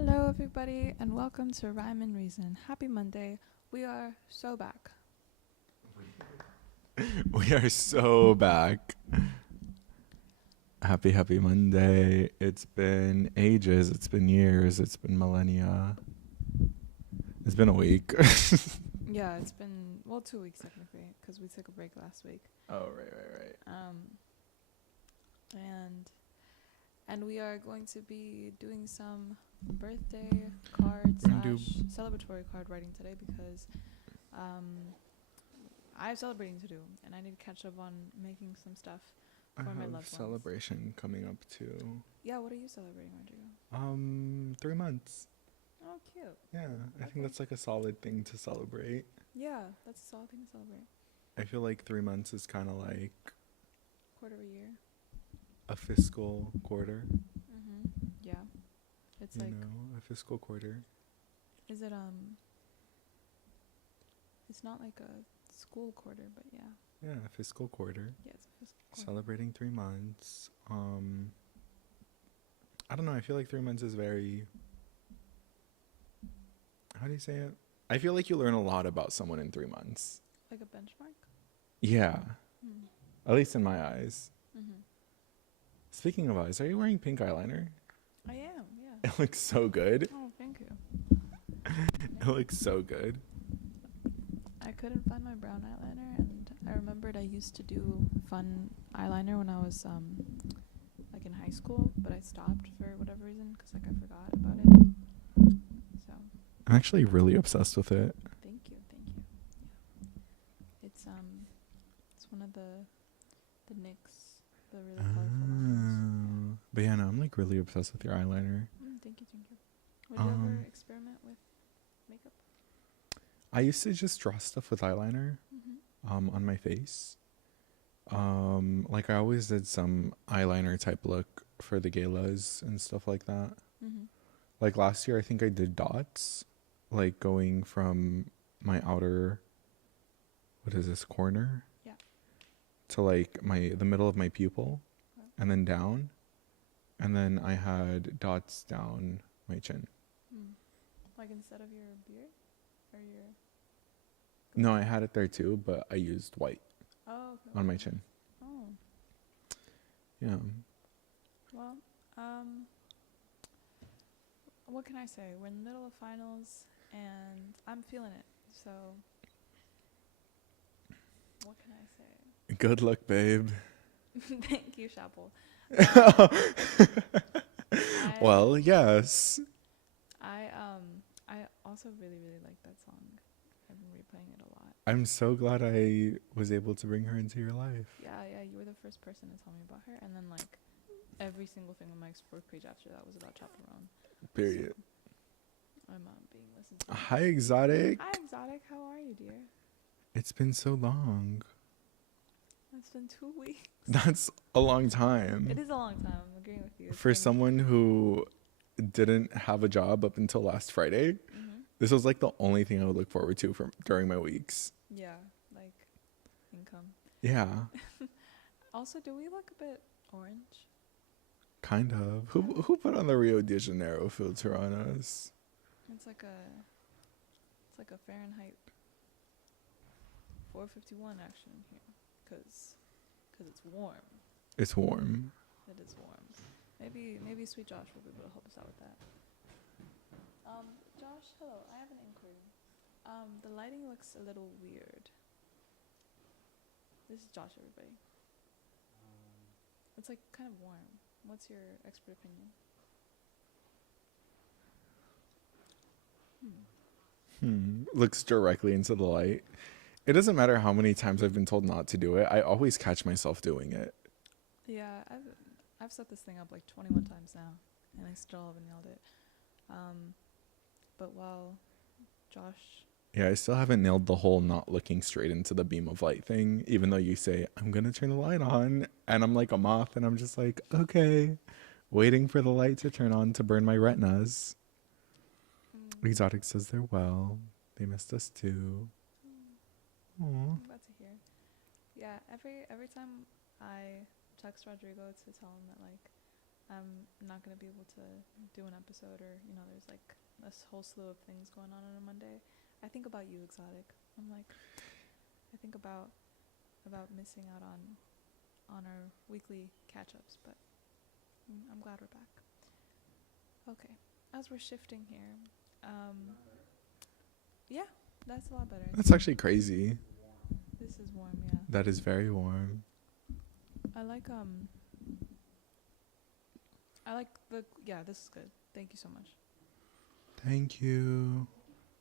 Hello, everybody, and welcome to Rhyme and Reason. Happy Monday. We are so back. We are so back. Happy Monday. It's been ages. It's been years. It's been millennia. It's been a week. Yeah, it's been, 2 weeks technically, because we took a break last week. Oh, right. And we are going to be doing some birthday card / celebratory card writing today because I have celebrating to do, and I need to catch up on making some stuff for my loved ones. Celebration coming up too. Yeah, what are you celebrating, Rodrigo? 3 months. Oh, cute. Yeah, I think that's like a solid thing to celebrate. Yeah, that's a solid thing to celebrate. I feel like 3 months is kind of like Quarter of a year. a fiscal quarter. Yeah. It's like, a fiscal quarter. is it, it's not like a school quarter, but yeah. Yeah, a fiscal quarter. Yeah, it's a fiscal quarter. Celebrating 3 months. I don't know. I feel like 3 months is very. How do you say it? I feel like you learn a lot about someone in 3 months. Like a benchmark? Yeah. At least in my eyes. Mm-hmm. Speaking of eyes, are you wearing pink eyeliner? I am, yeah. It looks so good. Oh, thank you. It looks so good. I couldn't find my brown eyeliner, and I remembered I used to do fun eyeliner when I was, like in high school, but I stopped for whatever reason, because, like, I forgot about it. So. I'm actually really obsessed with it. Thank you. Yeah. It's one of the NYX, the really colorful ones. But yeah, no, I'm like really obsessed with your eyeliner. Thank you. Would you ever experiment with makeup? I used to just draw stuff with eyeliner on my face. Like I always did some eyeliner type look for the galas and stuff like that. Like last year, I think I did dots, like going from my outer, what is this, corner? Yeah. To like the middle of my pupil, and then down, and then I had dots down my chin. Like instead of your beard, or your? No, I had it there too, but I used white on my chin. Oh. Yeah. Well, what can I say? We're in the middle of finals, and I'm feeling it. So, what can I say? Good luck, babe. Thank you, Chapel. Well, yes. I also really like that song. I've been replaying it a lot. I'm so glad I was able to bring her into your life. Yeah, you were the first person to tell me about her, and then like every single thing on my Explore page after that was about Chaperone. Period. So I'm being listened to. Hi, Exotic. Hi, Exotic. How are you, dear? It's been so long. It's been 2 weeks. That's a long time. It is a long time. I'm agreeing with you. For someone who didn't have a job up until last Friday, this was like the only thing I would look forward to during my weeks. Yeah, like income. Yeah. Also, do we look a bit orange? Kind of. Who put on the Rio de Janeiro filter on us? It's like a Fahrenheit 451 action here, cause it's warm. It's warm. It is warm. Maybe Sweet Josh will be able to help us out with that. Josh, hello. I have an inquiry. The lighting looks a little weird. This is Josh, everybody. It's like kind of warm. What's your expert opinion? Looks directly into the light. It doesn't matter how many times I've been told not to do it. I always catch myself doing it. Yeah, I've set this thing up like 21 times now, and I still haven't nailed it. But while Josh... Yeah, I still haven't nailed the whole not looking straight into the beam of light thing, even though you say, I'm going to turn the light on, and I'm like a moth, and I'm just like, okay, waiting for the light to turn on to burn my retinas. Exotic says they're well. They missed us too. Aww. I'm glad to hear. Yeah, every time I text Rodrigo to tell him that, like, I'm not gonna be able to do an episode, or there's like this whole slew of things going on a Monday. I think about you, Exotic. I'm like, I think about missing out on our weekly catch-ups, but I'm glad we're back. Okay, as we're shifting here, yeah, that's a lot better. That's actually crazy. This is warm, yeah. That is very warm. I like this is good. Thank you so much. Thank you.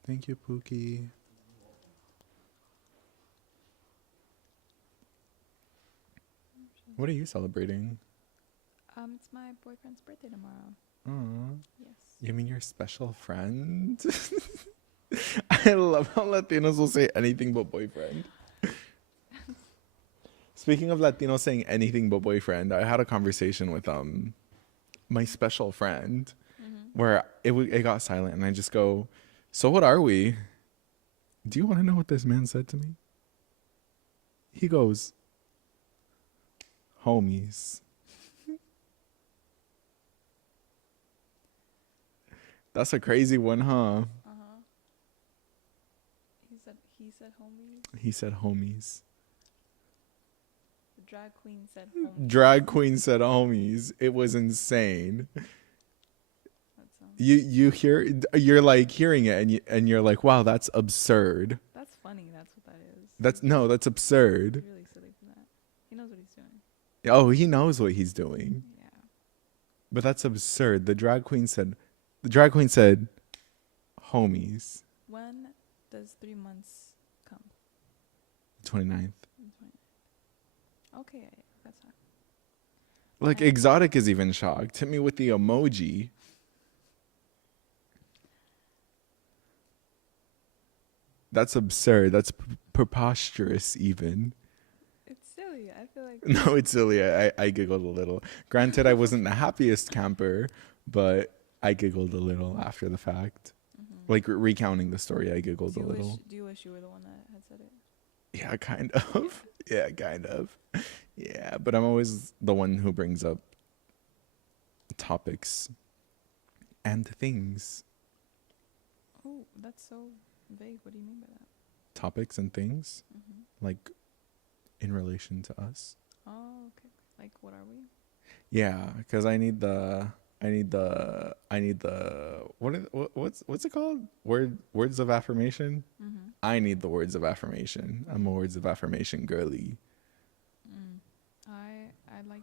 Thank you, Pookie. What are you celebrating? It's my boyfriend's birthday tomorrow. Aww. Yes. You mean your special friend? I love how Latinos will say anything but boyfriend. Speaking of Latinos saying anything but boyfriend, I had a conversation with my special friend where it got silent, and I just go, "So what are we?" Do you want to know what this man said to me? He goes, "Homies." That's a crazy one, huh? He said homies. He said homies. The drag queen said homies. Drag queen said homies. It was insane. You're like hearing it, and you're like, wow, that's absurd. That's funny. That's what that is. That's absurd. He's really silly for that. He knows what he's doing. Oh, he knows what he's doing. Yeah. But that's absurd. The drag queen said homies. When does 3 months come? 29th. Okay, that's fine. Like, Exotic is even shocked. Hit me with the emoji. That's absurd. That's preposterous even. It's silly. I feel like... No, it's silly. I giggled a little. Granted, I wasn't the happiest camper, but I giggled a little after the fact. Like, recounting the story, I giggled a little. Do you wish you were the one that had said it? Yeah, kind of. Yeah, kind of. Yeah, but I'm always the one who brings up topics and things. Oh, that's so vague. What do you mean by that? Topics and things? Like, in relation to us. Oh, okay. Like, what are we? Yeah, because I need the what's it called? Words of affirmation? I need the words of affirmation. I'm a words of affirmation girly. I like...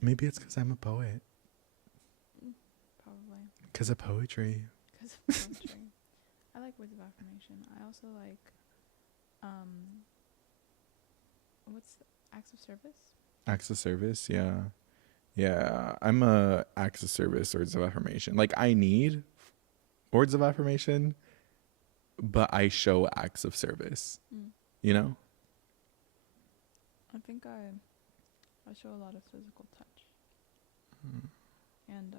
Maybe it's because I'm a poet. Probably. Because of poetry. I like words of affirmation. I also like what's acts of service? Acts of service, yeah. Yeah, I'm a acts of service, words of affirmation. Like, I need words of affirmation, but I show acts of service. You know? I think I show a lot of physical touch. And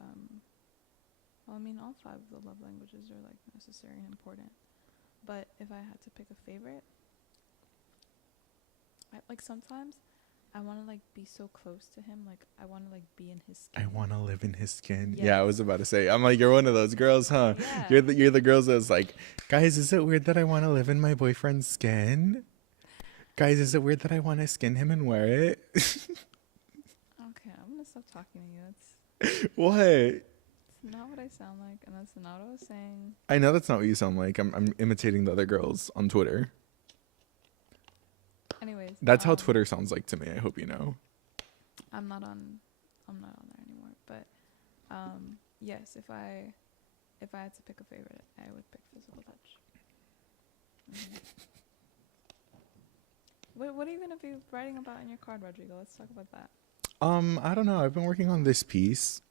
well, I mean, all 5 of the love languages are like necessary and important. But if I had to pick a favorite, sometimes I want to like be so close to him. Like, I want to like be in his skin. I want to live in his skin. Yes. Yeah, I was about to say. I'm like, you're one of those girls, huh? Yeah. You're the girls that's like, guys, is it weird that I want to live in my boyfriend's skin? Guys, is it weird that I want to skin him and wear it? Okay, I'm gonna stop talking to you. That's What? it's not what I sound like, and that's not what I was saying. I know that's not what you sound like. I'm imitating the other girls on Twitter. Anyways, That's how Twitter sounds like to me. I hope you know. I'm not on there anymore. But yes, if I had to pick a favorite, I would pick physical touch. What are you gonna be writing about in your card, Rodrigo? Let's talk about that. I don't know. I've been working on this piece,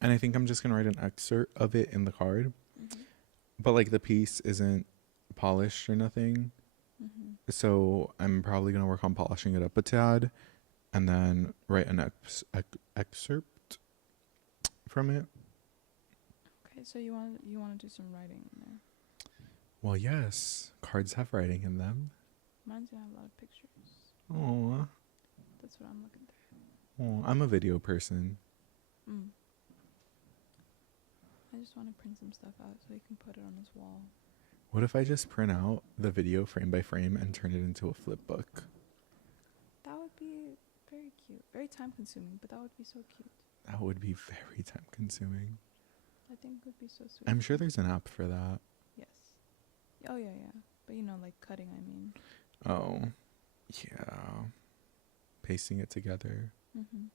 and I think I'm just gonna write an excerpt of it in the card. But like, the piece isn't polished or nothing. So I'm probably going to work on polishing it up a tad and then write an excerpt from it. Okay, so you want to do some writing in there. Well, yes. Cards have writing in them. Mine's going to have a lot of pictures. Aww. That's what I'm looking through. Oh, I'm a video person. Mm. I just want to print some stuff out so he can put it on his wall. What if I just print out the video frame by frame and turn it into a flip book? That would be very cute. Very time consuming, but that would be so cute. That would be very time consuming. I think it would be so sweet. I'm sure there's an app for that. Yes. Oh, yeah, yeah. But you know, like cutting, I mean. Oh, yeah. Pasting it together. Mm-hmm.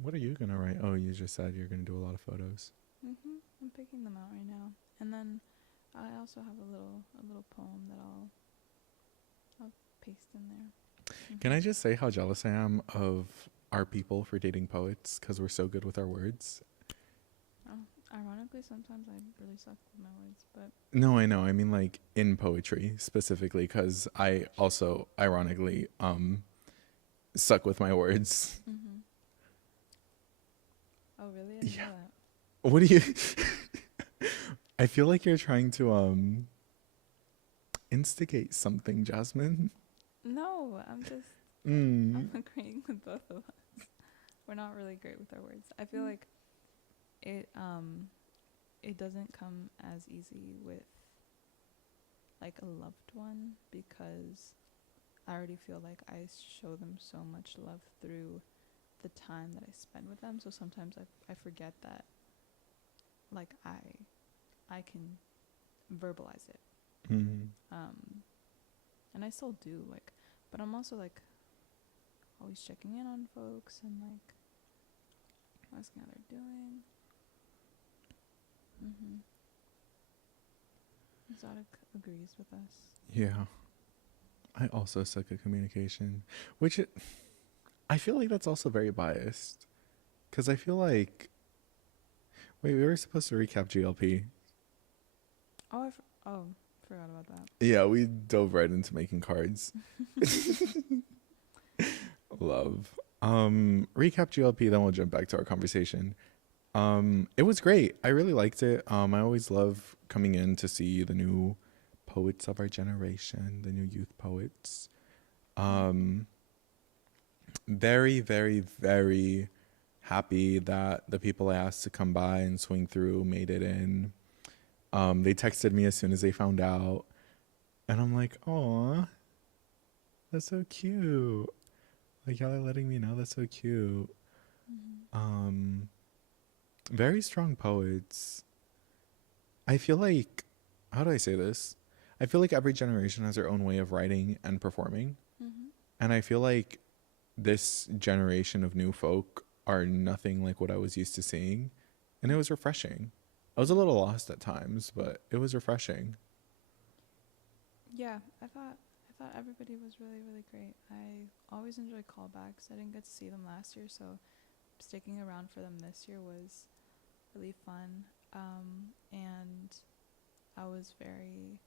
What are you going to write? Oh, you just said you're going to do a lot of photos. Mm-hmm. I'm picking them out right now. And then I also have a little poem that I'll paste in there. Mm-hmm. Can I just say how jealous I am of our people for dating poets because we're so good with our words? Oh, ironically, sometimes I really suck with my words, but No, I know. I mean, like, in poetry specifically, because I also, ironically, suck with my words. mm-hmm. Oh, really? I didn't Yeah. know that. What do you... I feel like you're trying to, instigate something, Jasmine. No, I'm just Mm. I'm agreeing with both of us. We're not really great with our words. I feel like it doesn't come as easy with like a loved one because I already feel like I show them so much love through the time that I spend with them. So sometimes I forget that like I can verbalize it. Mm. And I still do, like, but I'm also like always checking in on folks and like asking how they're doing. Mm-hmm. Exotic agrees with us. Yeah. I also suck at communication, which I feel like that's also very biased. Because I feel like... Wait, we were supposed to recap GLP. Oh, forgot about that. Yeah, we dove right into making cards. Love. Recap GLP, then we'll jump back to our conversation. It was great. I really liked it. I always love coming in to see the new poets of our generation, the new youth poets. Very, very, very happy that the people I asked to come by and swing through made it in. They texted me as soon as they found out. And I'm like, aw, that's so cute. Like, y'all are letting me know. That's so cute. Mm-hmm. Very strong poets. I feel like, how do I say this? I feel like every generation has their own way of writing and performing. Mm-hmm. And I feel like this generation of new folk are nothing like what I was used to seeing. And it was refreshing. I was a little lost at times, but it was refreshing. Yeah, I thought everybody was really, really great. I always enjoy callbacks. I didn't get to see them last year, so sticking around for them this year was really fun. And I was very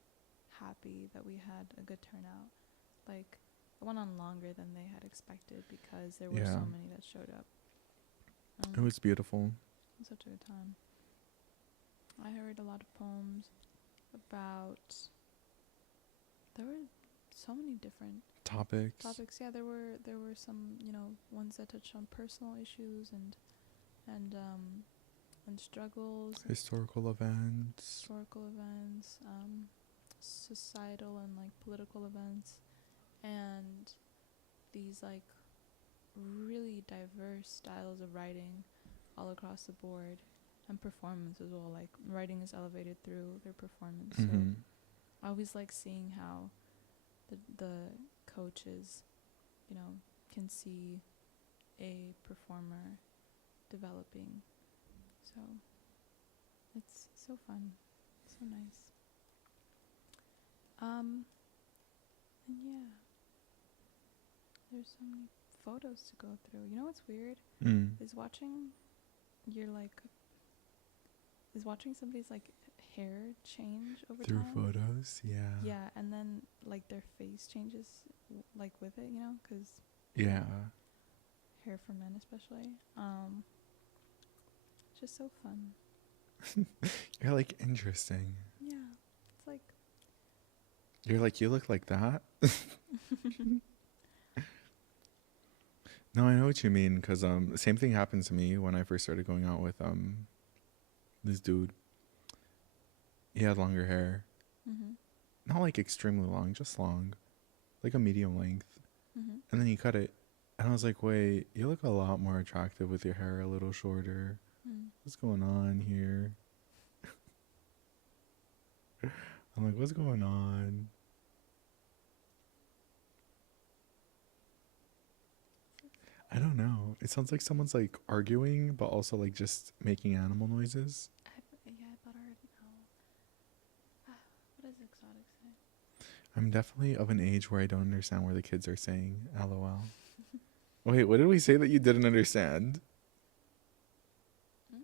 happy that we had a good turnout. Like, it went on longer than they had expected because there were so many that showed up. It was beautiful. It was such a good time. I heard a lot of poems about... There were so many different topics. Yeah, there were some, ones that touched on personal issues and struggles, historical events, societal and like political events, and these like really diverse styles of writing all across the board, and performance as well. Like, writing is elevated through their performance. So I always like seeing how the coaches, can see a performer developing. So it's so fun, so nice. And yeah, there's so many photos to go through. You know what's weird? Is watching somebody's like hair change over through time. photos. Yeah, and then like their face changes like with it, because hair for men especially. It's just so fun. You're like, interesting. Yeah, it's like You're like, you look like that? No, I know what you mean, because same thing happened to me when I first started going out with this dude. He had longer hair. Mhm. Not like extremely long, just long. Like a medium length. Mhm. And then he cut it. And I was like, wait, you look a lot more attractive with your hair a little shorter. Mm. What's going on here? I'm like, what's going on? I don't know. It sounds like someone's like arguing, but also like just making animal noises. Yeah, I thought I heard no. What does exotic say? I'm definitely of an age where I don't understand where the kids are saying LOL. Wait, what did we say that you didn't understand? Mm?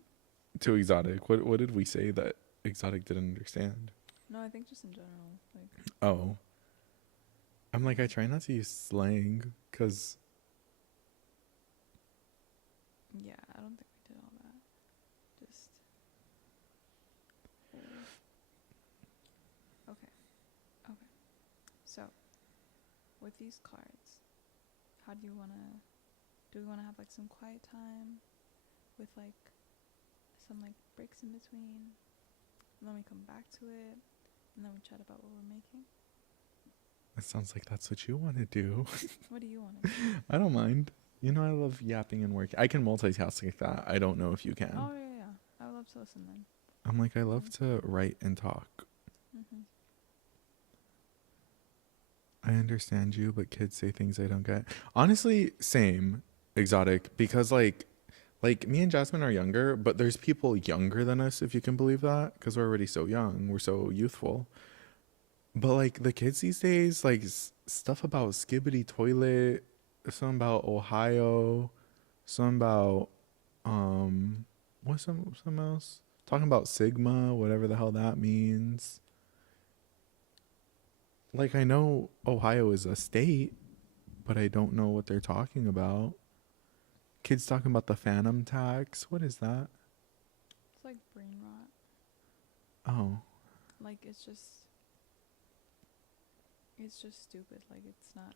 To exotic. What did we say that exotic didn't understand? No, I think just in general. Like, Oh. I'm like, I try not to use slang because yeah, I don't think we did all that. Just. Okay. Okay. So, with these cards, how do you wanna? Do we wanna have like some quiet time, with like some like breaks in between, and then we come back to it, and then we chat about what we're making? it sounds like that's what you want to do. What do you want to do? I don't mind. You know, I love yapping and working. I can multitask like that. I don't know if you can. Oh yeah, yeah. I would love to listen then. I'm like, I love to write and talk. Mhm. I understand you, but kids say things I don't get. Honestly, same exotic because like me and Jasmine are younger, but there's people younger than us if you can believe that because we're already so young. We're so youthful. But like the kids these days, like stuff about skibbity toilet, some about Ohio, some about what's some else? Talking about Sigma, whatever the hell that means. Like I know Ohio is a state, but I don't know what they're talking about. Kids talking about the phantom tax. What is that? It's like brain rot. Oh, Like it's just stupid. Like it's not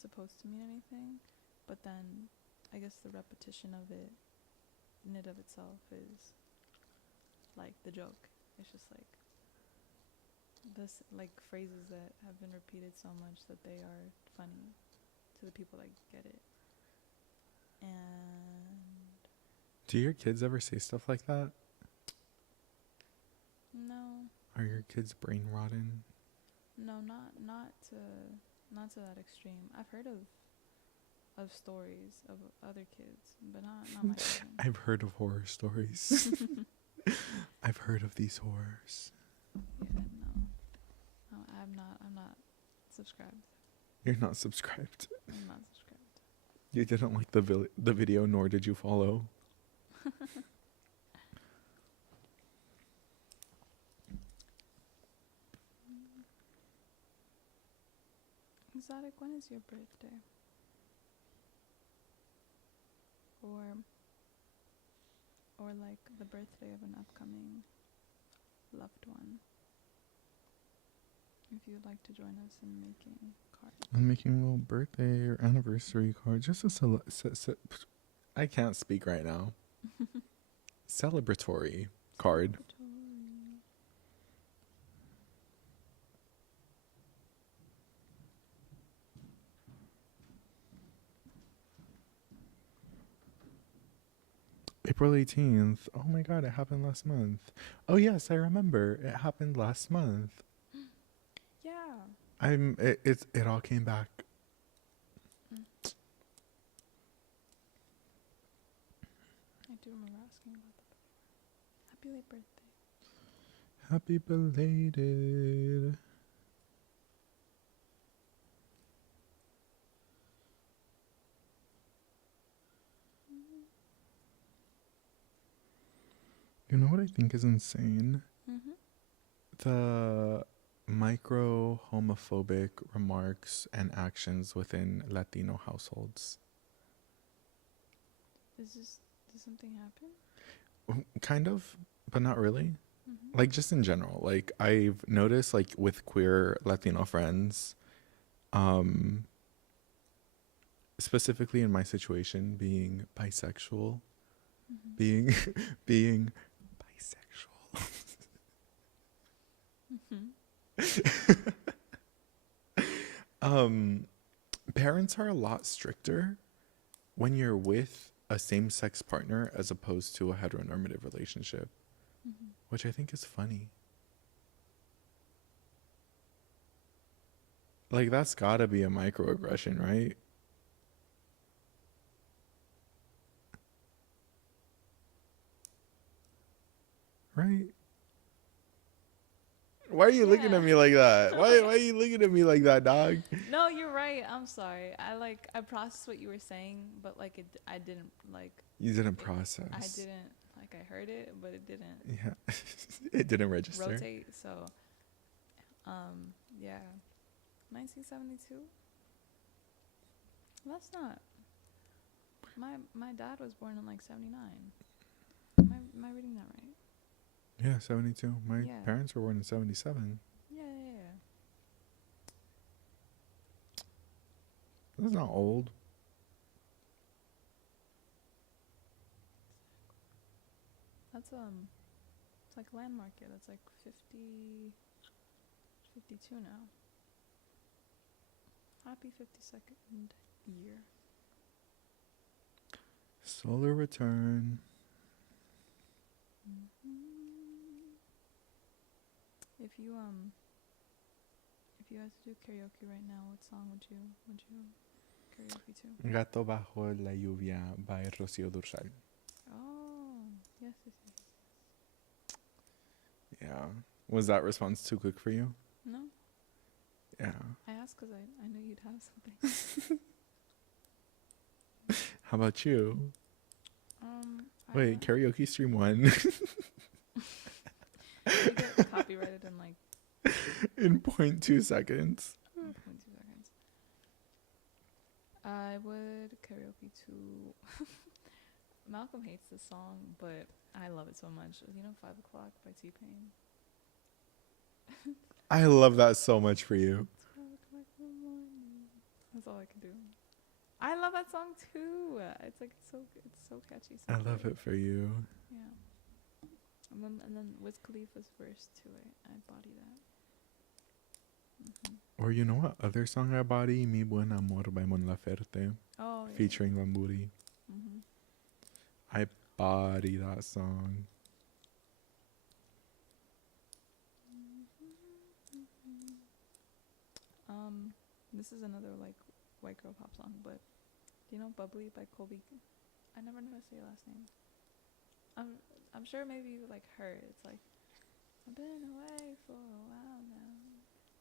supposed to mean anything, but then I guess the repetition of it in and of itself is like the joke. It's just like this like phrases that have been repeated so much that they are funny to the people that get it. And do your kids ever say stuff like that? no, Are your kids brain rotten? no, not to that extreme. I've heard of stories of other kids, but not my children. I've heard of horror stories. I've heard of these horrors. Yeah, no. I'm not subscribed. You're not subscribed. I'm not subscribed. You didn't like the video, nor did you follow. Exotic, when is your birthday? Or like the birthday of an upcoming loved one. If you'd like to join us in making cards. I'm making a little birthday or anniversary card. Just a I can't speak right now. Celebratory card. April 18th. Oh my god, it happened last month. Oh yes, I remember. It happened last month. Yeah. It all came back. Mm. I do remember asking about that before. Happy late birthday. Happy belated. You know what I think is insane? Mm-hmm. The micro homophobic remarks and actions within Latino households. Did something happen? Kind of, but not really. Mhm. like just in general. Like I've noticed like with queer Latino friends, um specifically in my situation being bisexual, Mhm. being being bisexual. Mhm. um Parents are a lot stricter when you're with a same-sex partner as opposed to a heteronormative relationship, Mhm. which I think is funny. Like that's got to be a microaggression, right? Right? Why are you looking Yeah. at me like that? Why are you looking at me like that, dog? No, you're right. I'm sorry. I processed what you were saying, but like I didn't like You didn't it. I process. didn't like I heard it, but it didn't Yeah. It didn't register. rotate. So, yeah, 1972. That's not. My dad was born in like 79. Am I reading that right? Yeah, 72. My Yeah. parents were born in 77. Yeah, yeah, yeah. That's not old. That's it's like landmark year. That's like 50, 52 now. Happy 52nd year. Solar return. Mm-hmm. If you if you had to do karaoke right now, what song would you karaoke to? Gato bajo la lluvia by Rocío Dúrcal. Oh, yes, yes, yes. Yeah. Was that response too quick for you? No, Yeah. I asked because I knew you'd have something. How about you? I Wait, don't. karaoke stream 1 We get copyrighted in like in 0.2 seconds. 1.2 seconds. I would karaoke to. Malcolm hates this song, but I love it so much. You know, 5 o'clock by T Pain. I love that so much for you. It's 5 o'clock in the morning. That's all I can do. I love that song too. It's like it's so catchy. So I love good. it for you. Yeah. And then Wiz Khalifa's verse to it. I body that. Or you know what other song I body? Mi Buen Amor by Mon Laferte Oh yeah. featuring Lamburi. Mhm. I body that song. This is another like white girl pop song, but do you know "Bubbly" by Colby? I never know how to say your last name. I'm I'm sure maybe you like her. It's like I've been away for a while now.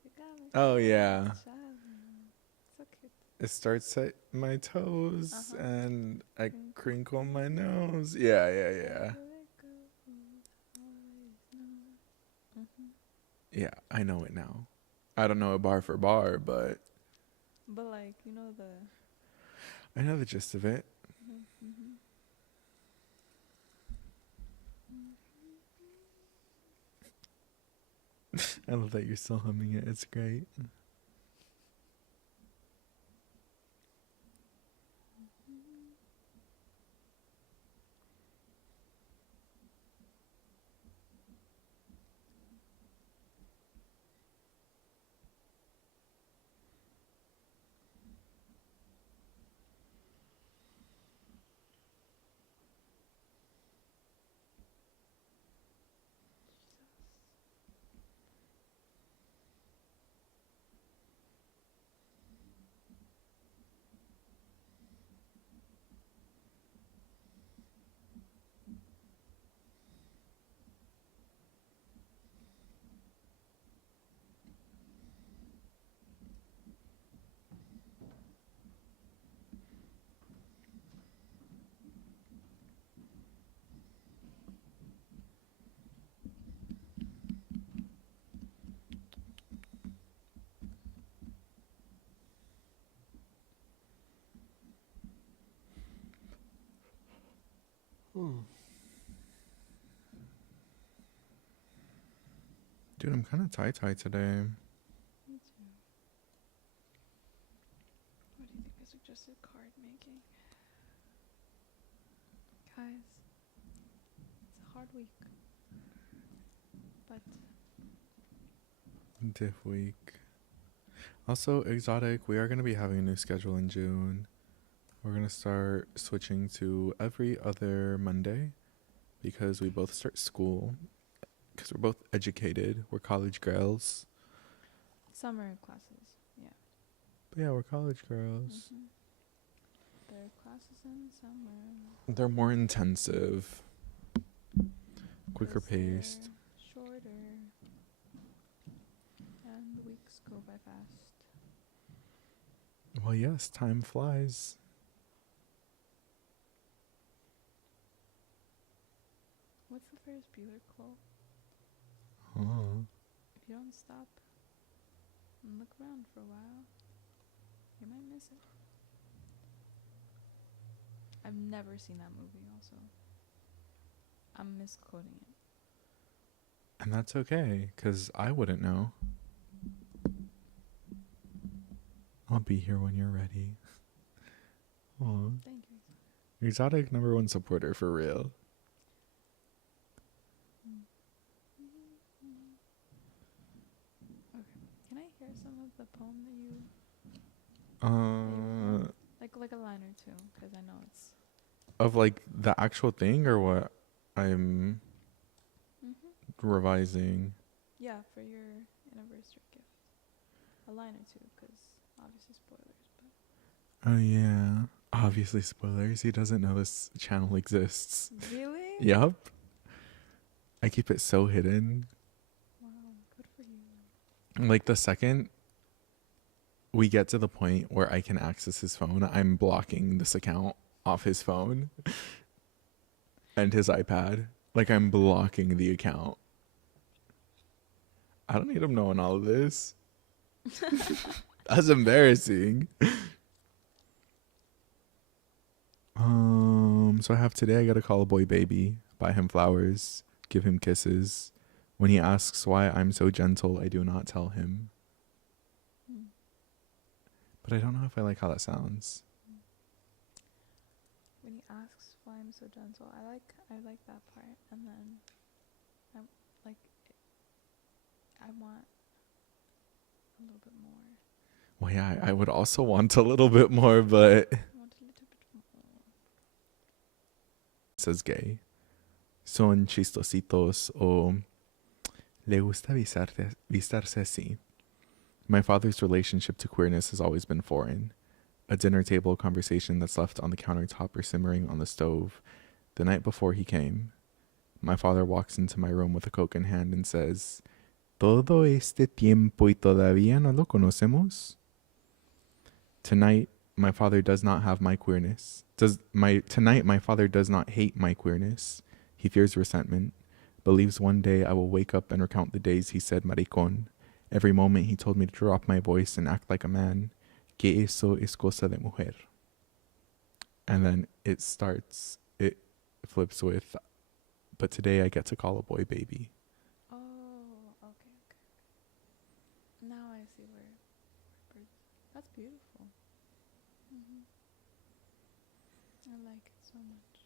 You got me Oh feeling like yeah. a child now. So cute. It starts at my Uh toes huh. and I crinkle my nose. Yeah, yeah, yeah. Mhm. Yeah, I know it now. I don't know it bar for bar, but But like you know the. I know the gist of it. Mhm. Mhm. I love that you're still humming it. It's great. Dude, I'm kind of tie today. Me too. What do you think I suggested card making? Guys, it's a hard week. But Diff week. Also, Exotic, we are going to be having a new schedule in June. We're going to start switching to every other Monday because we both start school. Because we're both educated. We're college girls. summer classes, yeah. But yeah, we're college girls. Mm-hmm. There are classes in summer. They're more intensive. Quicker 'Cause they're paced. shorter. And the weeks go by fast. Well, yes, time flies. What's the Ferris Bueller quote? Huh. If you don't stop and look around for a while, you might miss it. I've never seen that movie also. I'm misquoting it. And that's okay, because I wouldn't know. I'll be here when you're ready. Aw. Thank you. Exotic #1 supporter for real. Okay. Can I hear some of the poem that you like a line or two? Because I know it's Of like the actual thing or what I'm revising? yeah, for your anniversary gift. A line or two, because obviously spoilers, but Oh yeah. Obviously spoilers. He doesn't know this channel exists. really? Yup. I keep it so hidden. Wow, good for you. Like the second we get to the point where I can access his phone, I'm blocking this account off his phone and his iPad. Like I'm blocking the account. I don't need him knowing all of this. That's embarrassing. So I have today I gotta call a boy baby, buy him flowers, give him kisses. When he asks why I'm so gentle, I do not tell him. But I don't know if I like how that sounds. When he asks why I'm so gentle, I like that part, and then I want a little bit more. Well, yeah, I would also want a little bit more, but I want a little bit more. says gay. Son chistositos o le gusta vistarse así. My father's relationship to queerness has always been foreign. A dinner table conversation that's left on the countertop or simmering on the stove. The night before he came, my father walks into my room with a Coke in hand and says, "Todo este tiempo y todavía no lo conocemos?" Tonight, my father does not have my queerness. Tonight, my father does not hate my queerness. He fears resentment. Believes one day I will wake up and recount the days he said maricón. Every moment he told me to drop my voice and act like a man. Que eso es cosa de mujer. And then it flips with, but today I get to call a boy baby. Oh, okay. Now I see where that's beautiful. I like it so much.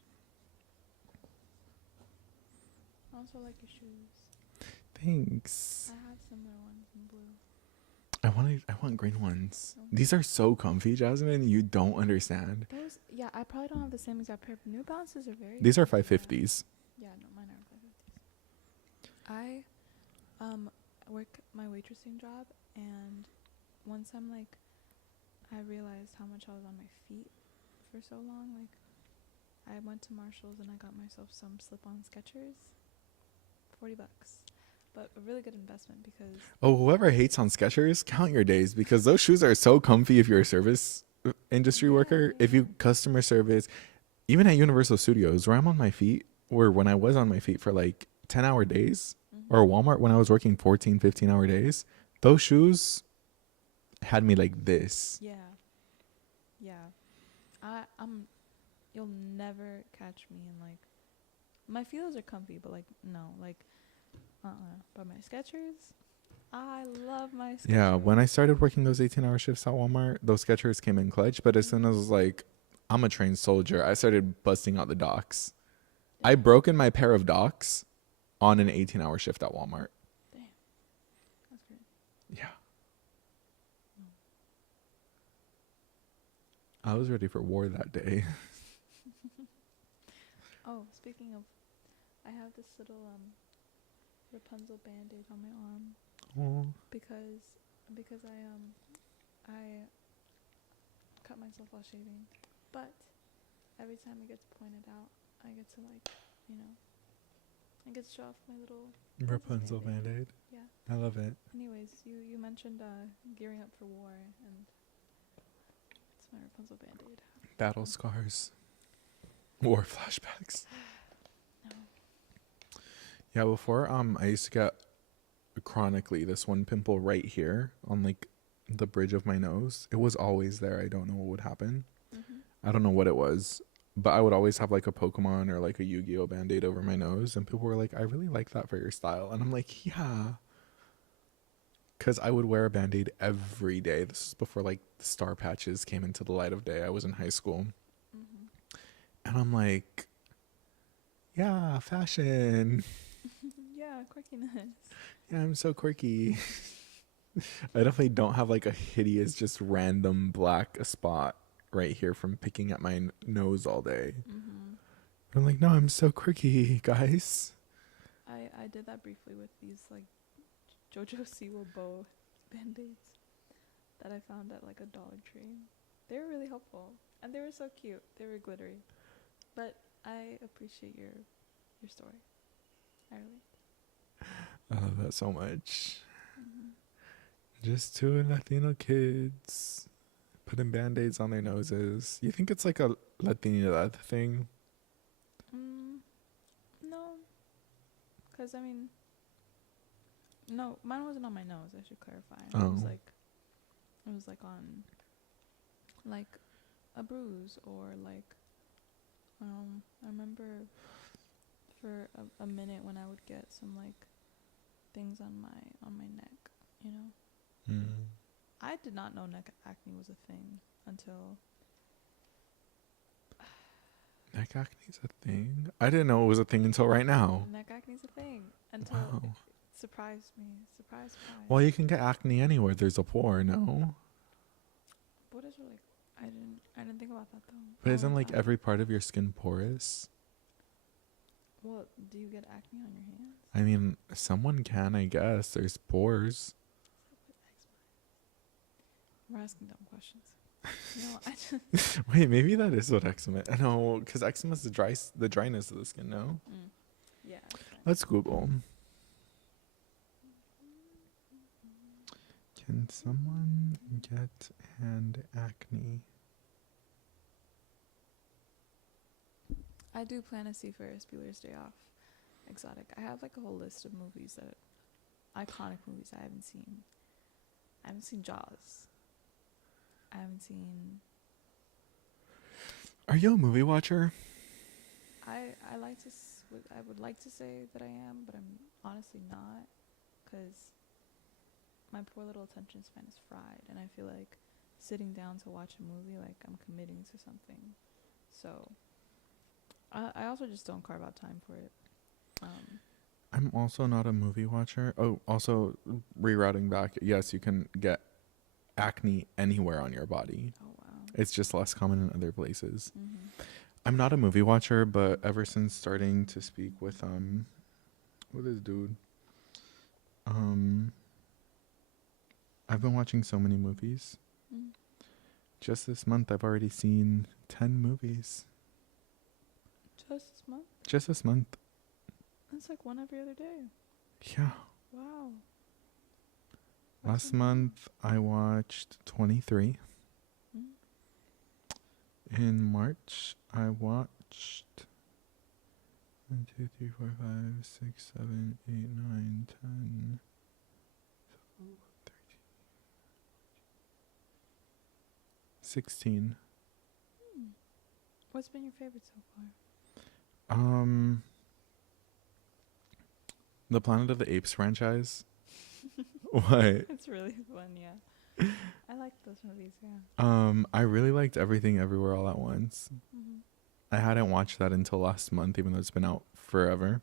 I also like your shoes. Thanks. I have similar ones in blue. I want green ones. These are so comfy, Jasmine. You don't understand. Those, yeah, I probably don't have the same exact pair, but New Balances are very. These are 550s. Yeah, no, mine are 550s. I work my waitressing job, and once I realized how much I was on my feet for so long. Like, I went to Marshall's and I got myself some slip-on Skechers, $40. But a really good investment because... Oh, whoever hates on Skechers, count your days because those shoes are so comfy if you're a service industry worker. If you customer service, even at Universal Studios, where I'm on my feet, or when I was on my feet for like 10-hour days, or Walmart when I was working 14, 15-hour days, those shoes had me like this. Yeah. You'll never catch me in like... My feelers are comfy, but like, no, like... But my Skechers, I love my Skechers. Yeah, when I started working those 18-hour shifts at Walmart, those Skechers came in clutch. But as soon as I was like, I'm a trained soldier, I started busting out the docks. I broke in my pair of docks on an 18-hour shift at Walmart. Damn, that's great. Yeah. I was ready for war that day. Oh, speaking of, I have this little Rapunzel band-aid on my arm Oh. because I cut myself while shaving, but every time it gets pointed out, I get to I get to show off my little Rapunzel Band-Aid. Band-Aid. Yeah. I love it. Anyways, you mentioned gearing up for war, and it's my Rapunzel Band-Aid. Battle scars. War flashbacks. No. Yeah, before I used to get chronically this one pimple right here on like the bridge of my nose. It was always there. I don't know what would happen. I don't know what it was, but I would always have like a Pokemon or like a Yu-Gi-Oh Band-Aid over my nose, and people were like, I really like that for your style. And I'm like, yeah, because I would wear a Band-Aid every day. This is before like the star patches came into the light of day. I was in high school. And I'm like, yeah, fashion. Yeah, quirkiness. Yeah, I'm so quirky. I definitely don't have like a hideous, just random black spot right here from picking at my nose all day. I'm like, no, I'm so quirky, guys. I did that briefly with these like JoJo Siwa bow Band-Aids that I found at like a Dollar Tree. They were really helpful, and they were so cute. They were glittery, but I appreciate your story. I really. I love that so much. Just two Latino kids putting Band-Aids on their noses. You think it's like a Latinidad thing? No, because I mean, no, mine wasn't on my nose. I should clarify. Oh. It was like on, like, a bruise or like, I remember for a minute when I would get some like things on my neck, you know. I did not know neck acne was a thing until. Neck acne's a thing? I didn't know it was a thing until right now. Neck acne's a thing until Wow. it surprised me. Surprise. Well, you can get acne anywhere there's a pore, no? What is it like? I didn't think about that though. But isn't like every part of your skin porous? Well, do you get acne on your hands? I mean, someone can, I guess. There's pores. We're asking dumb questions. No, I just. Wait, maybe that is what eczema. No, because eczema is the dryness of the skin. No. Yeah. Let's Google. Can someone get hand acne? I do plan to see Ferris Bueller's Day Off. Exotic. I have like a whole list of movies iconic movies I haven't seen. I haven't seen Jaws. I haven't seen. Are you a movie watcher? I would like to say that I am, but I'm honestly not, because my poor little attention span is fried, and I feel like sitting down to watch a movie, like I'm committing to something. So I also just don't carve out time for it. I'm also not a movie watcher. Oh, also rerouting back. Yes, you can get acne anywhere on your body. Oh wow. It's just less common in other places. I'm not a movie watcher, but ever since starting to speak with this dude, I've been watching so many movies. Just this month, I've already seen 10 movies. Just this month? Just this month. That's like one every other day. Yeah. Wow. Last month, I watched 23. In March, I watched 1, 2, 3, 4, 5, 6, 7, 8, 9, 10, 12, 13, 16. What's been your favorite so far? The Planet of the Apes franchise. What? It's really fun, yeah. I like those movies, yeah. I really liked Everything Everywhere All at Once. Mm-hmm. I hadn't watched that until last month, even though it's been out forever.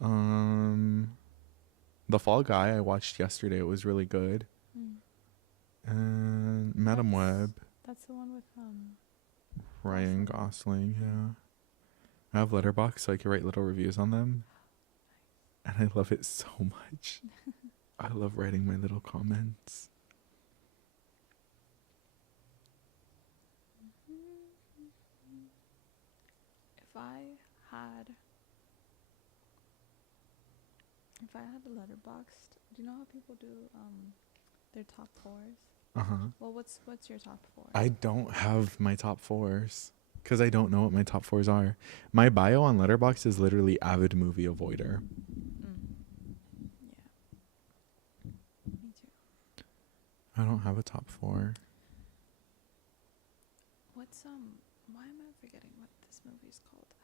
Mm. The Fall Guy I watched yesterday. It was really good. Mm. And Madam Web, That's the one with Ryan Gosling. Yeah, I have Letterboxd, so I can write little reviews on them, and I love it so much. I love writing my little comments. If I had a Letterboxd, do you know how people do their top fours? Well, what's your top four? I don't have my top fours because I don't know what my top fours are. My bio on Letterboxd is literally avid movie avoider. Yeah. Me too. I don't have a top four. What's why am I forgetting what this movie's called?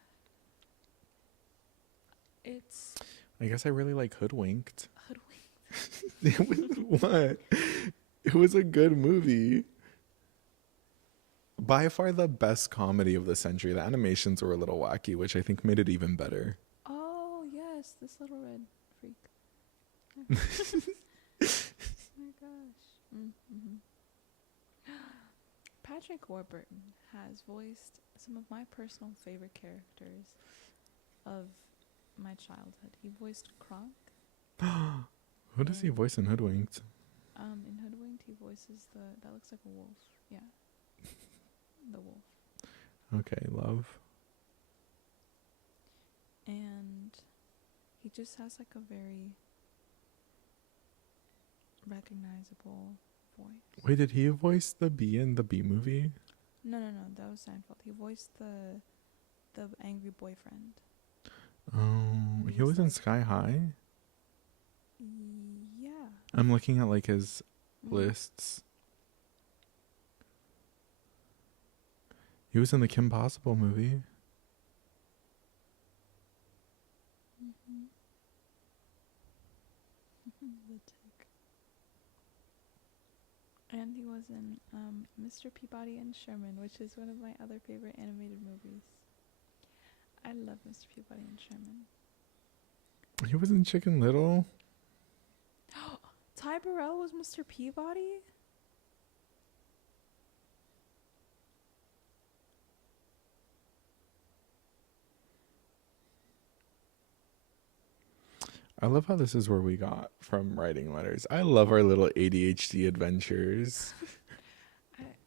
It's I guess I really like Hoodwinked. Hoodwinked. What? It was a good movie. By far the best comedy of the century. The animations were a little wacky, which I think made it even better. Oh, yes, this little red freak. Oh my gosh. Mm-hmm. Patrick Warburton has voiced some of my personal favorite characters of my childhood. He voiced Kronk. Who does he voice in Hoodwinked? In Hoodwinked, he voices that looks like a wolf. Yeah. The wolf. Okay, love. And he just has like a very recognizable voice. Wait, did he voice the bee in the Bee Movie? No, that was Seinfeld. He voiced the angry boyfriend. Oh, he was in Sky High? Yeah. I'm looking at like his lists. He was in the Kim Possible movie. The tick. And he was in Mr. Peabody and Sherman, which is one of my other favorite animated movies. I love Mr. Peabody and Sherman. He was in Chicken Little. Ty Burrell was Mr. Peabody? I love how this is where we got from writing letters. I love our little ADHD adventures.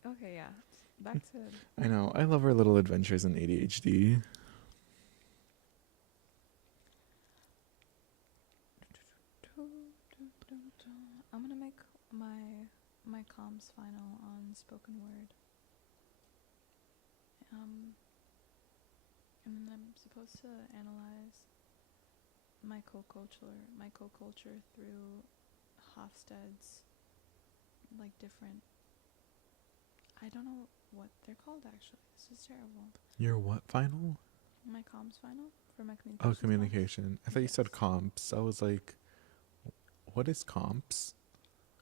Okay, yeah. Back to... I know. I love our little adventures in ADHD. I'm gonna make my comms final on spoken word. And I'm supposed to analyze my co-culture through Hofstede's like different. I don't know what they're called actually. This is terrible. Your what final? My comms final for my communication. Oh, communication. I thought you said comps. I was like, what is comps?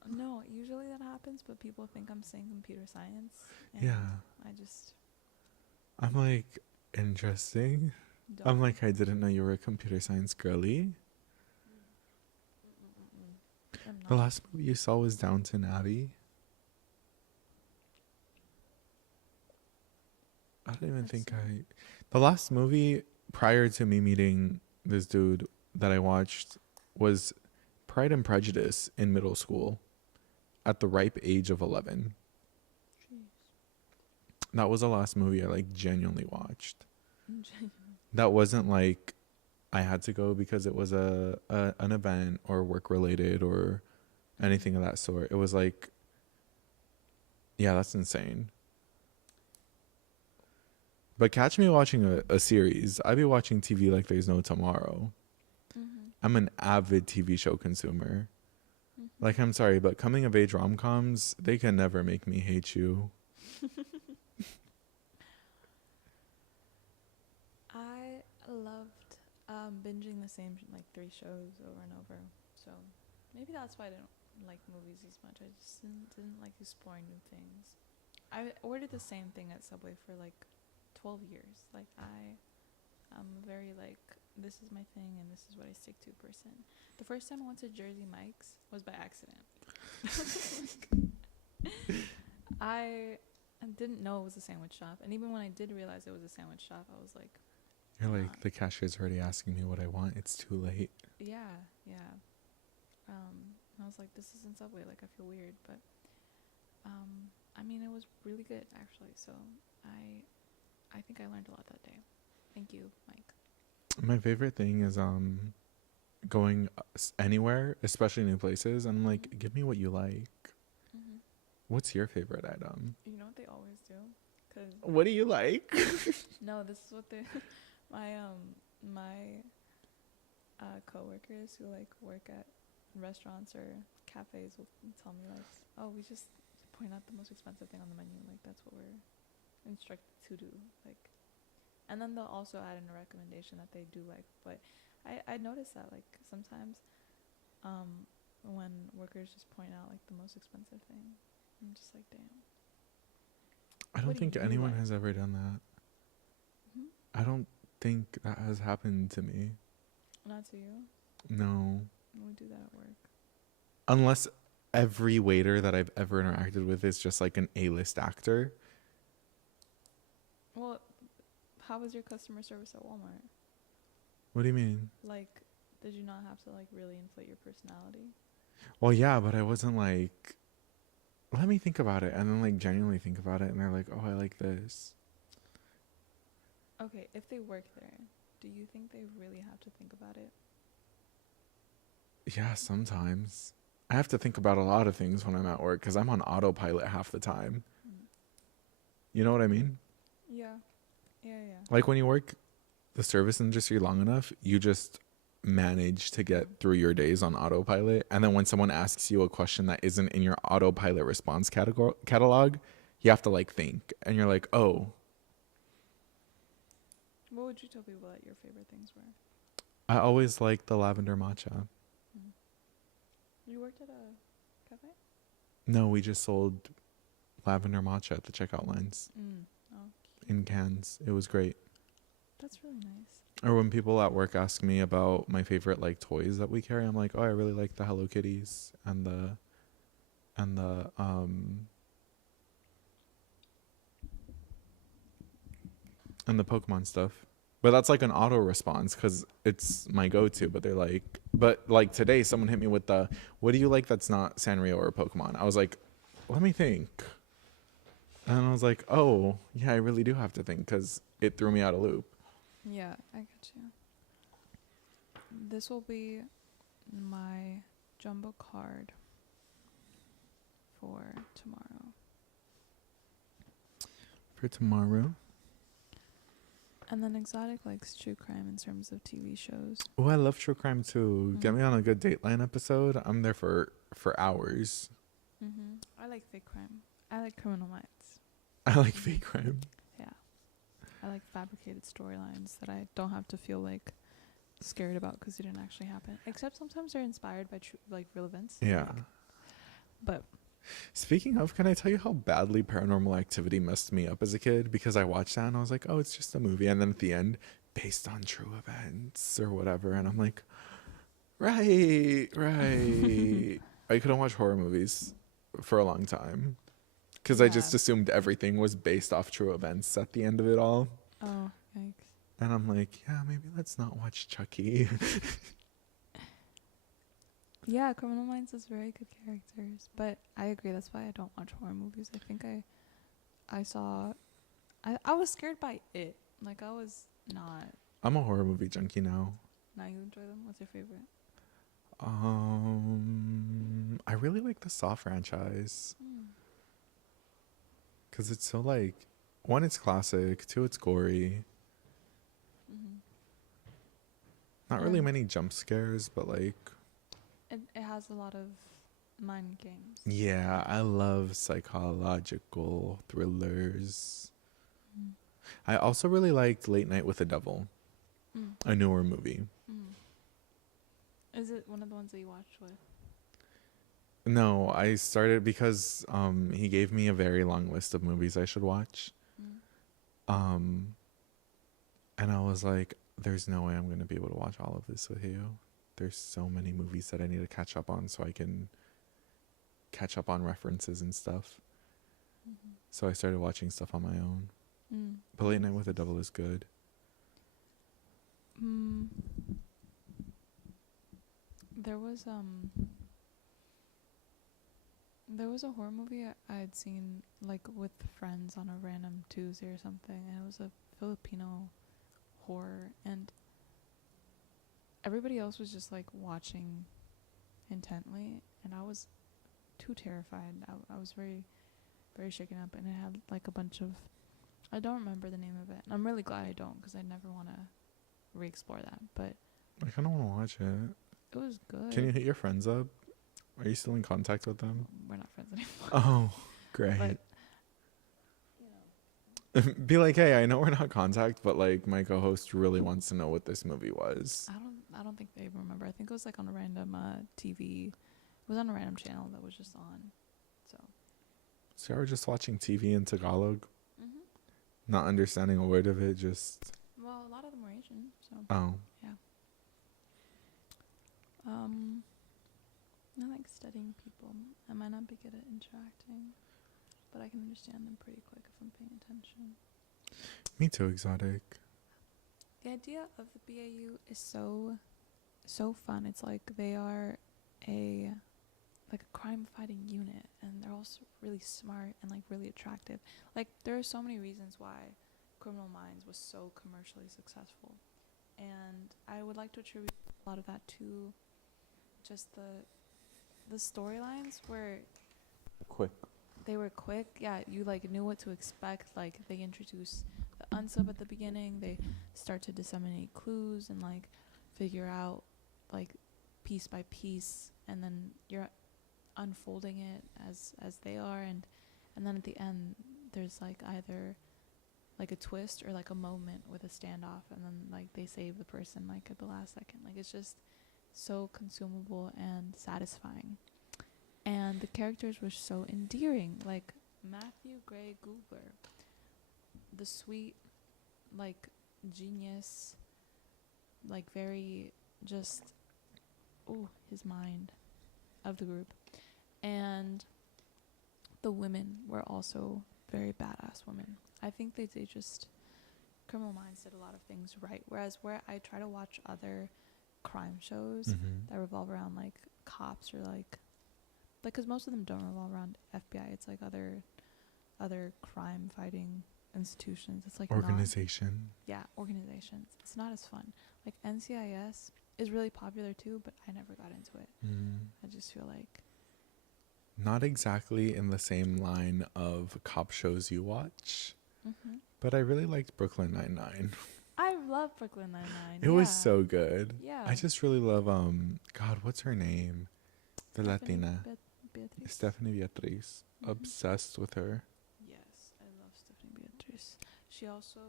No, usually that happens, but people think I'm saying computer science. And Yeah. I'm like, interesting. don't. I'm like, I didn't know you were a computer science girly. I'm not. The last movie you saw was Downton Abbey. I don't even think the last movie prior to me meeting this dude that I watched was Pride and Prejudice in middle school at the ripe age of 11. Jeez. That was the last movie I like genuinely watched. That wasn't like I had to go because it was an event or work related or anything of that sort. It was like, yeah, that's insane. But catch me watching a series. I be watching TV like there's no tomorrow. Mm-hmm. I'm an avid TV show consumer. Mm-hmm. Like, I'm sorry, but coming of age rom-coms, they can never make me hate you. I loved binging the same like 3 shows over and over. So maybe that's why I didn't like movies as much. I just didn't like exploring new things. I ordered the same thing at Subway for like 12 years. Like I'm very like, this is my thing and this is what I stick to person. The first time I went to Jersey Mike's was by accident. I didn't know it was a sandwich shop, and even when I did realize it was a sandwich shop, I was like, You're like, the cashier's already asking me what I want. It's too late. yeah. I was like, this isn't Subway. Like, I feel weird, but I mean, it was really good actually. So I think I learned a lot that day. Thank you, Mike. My favorite thing is going anywhere, especially new places. And I'm like, give me what you like. Mm-hmm. What's your favorite item? You know what they always do? 'Cause What do you like? no, this is what they my coworkers who like work at restaurants or cafes will tell me like, oh, we just point out the most expensive thing on the menu. Like, that's what we're instructed to do. Like, and then they'll also add in a recommendation that they do like. But I noticed that like sometimes when workers just point out like the most expensive thing, I'm just like, damn. I don't What do think you anyone like? has ever done that. Hmm? I don't think that has happened to me. Not to you. No. We do that at work. Unless every waiter that I've ever interacted with is just like an A-list actor. Well, how was your customer service at Walmart? What do you mean? Like, did you not have to like really inflate your personality? Well, yeah, but I wasn't like, let me think about it. And then like genuinely think about it. And they're like, oh, I like this. Okay, if they work there, do you think they really have to think about it? Yeah, sometimes. I have to think about a lot of things when I'm at work because I'm on autopilot half the time. Mm. You know what I mean? Yeah. Like when you work the service industry long enough, you just manage to get through your days on autopilot. And then when someone asks you a question that isn't in your autopilot response catalog, you have to like think. And you're like, oh, What would you tell people that your favorite things were? I always like the lavender matcha. Mm. You worked at a cafe? No, we just sold lavender matcha at the checkout lines Oh, in cans. It was great. that's really nice. Or when people at work ask me about my favorite like toys that we carry, I'm like, oh, I really like the Hello Kitties and the and the Pokemon stuff. But that's like an auto response because it's my go-to. But they're like, but like today, someone hit me with the, what do you like that's not Sanrio or Pokemon? I was like, let me think. And I was like, oh, yeah, I really do have to think because it threw me out of loop. Yeah, I get you. This will be my jumbo card for tomorrow. For tomorrow? And then Exotic likes true crime in terms of TV shows. Oh, I love true crime too. Get me on a good Dateline episode. I'm there for hours. I like fake crime. I like Criminal Minds. I like fake crime. Yeah. I like fabricated storylines that I don't have to feel like scared about because it didn't actually happen. Except sometimes they're inspired by like real events. Yeah. Like, but speaking of, can I tell you how badly Paranormal Activity messed me up as a kid? Because I watched that and I was like, oh, it's just a movie. And then at the end, based on true events or whatever. And I'm like, right. I couldn't watch horror movies for a long time. Because I just assumed everything was based off true events at the end of it all. Oh, yikes. And I'm like, yeah, maybe let's not watch Chucky. Yeah, Criminal Minds has very good characters. But I agree, that's why I don't watch horror movies. I think I was scared by it. Like, I was not. I'm a horror movie junkie now. Now you enjoy them? What's your favorite? I really like the Saw franchise. Because it's so like, one, it's classic. Two, it's gory. Not really many jump scares, but like... It has a lot of mind games. Yeah, I love psychological thrillers. I also really liked Late Night with the Devil. A newer movie. Is it one of the ones that you watched with? No, I started because he gave me a very long list of movies I should watch. Mm. Um and I was like, there's no way I'm going to be able to watch all of this with you. There's so many movies that I need to catch up on so I can catch up on references and stuff. Mm-hmm. So I started watching stuff on my own. Mm. But Late Night with the Devil is good. Mm. There was a horror movie I had seen like with friends on a random Tuesday or something, and it was a Filipino horror, and everybody else was just like watching intently, and I was too terrified. I was very, very shaken up, and it had like a bunch of, I don't remember the name of it. And I'm really glad I don't, because I never want to re-explore that, but I kind of want to watch it. it was good. Can you hit your friends up? Are you still in contact with them? We're not friends anymore. Oh, great. But Be like, hey, I know we're not in contact, but like my co-host really wants to know what this movie was. I don't think they even remember. I think it was like on a random TV. It was on a random channel that was just on. So I was just watching TV in Tagalog, Mm-hmm. not understanding a word of it, just... Well, a lot of them were Asian, so Oh. yeah. I like studying people. I might not be good at interacting, but I can understand them pretty quick if I'm paying attention. Me too, Exotic. The idea of the BAU is so fun. It's like they are a crime fighting unit, and they're also really smart and like really attractive. Like there are so many reasons why Criminal Minds was so commercially successful, and I would like to attribute a lot of that to just the storylines where Quick. they were quick. Yeah, you like knew what to expect. Like they introduce the unsub at the beginning. They start to disseminate clues and like figure out like piece by piece, and then you're unfolding it as they are, and then at the end there's like either like a twist or like a moment with a standoff, and then like they save the person like at the last second. Like it's just so consumable and satisfying. And the characters were so endearing. Like Matthew Gray Goobler, the sweet, like, genius, like, very just, his mind of the group. And the women were also very badass women. I think they just, Criminal Minds did a lot of things right. Whereas where I try to watch other crime shows that revolve around, like, cops or, like, because most of them don't revolve around FBI. It's like other crime fighting institutions. It's like organization. Organizations. It's not as fun. Like NCIS is really popular too, but I never got into it. I just feel like not exactly in the same line of cop shows you watch, but I really liked Brooklyn Nine-Nine. I love Brooklyn Nine-Nine. It was so good. Yeah. I just really love God, what's her name? The Latina. Beatriz. Stephanie Beatriz. Obsessed with her. Yes, I love Stephanie Beatriz. She also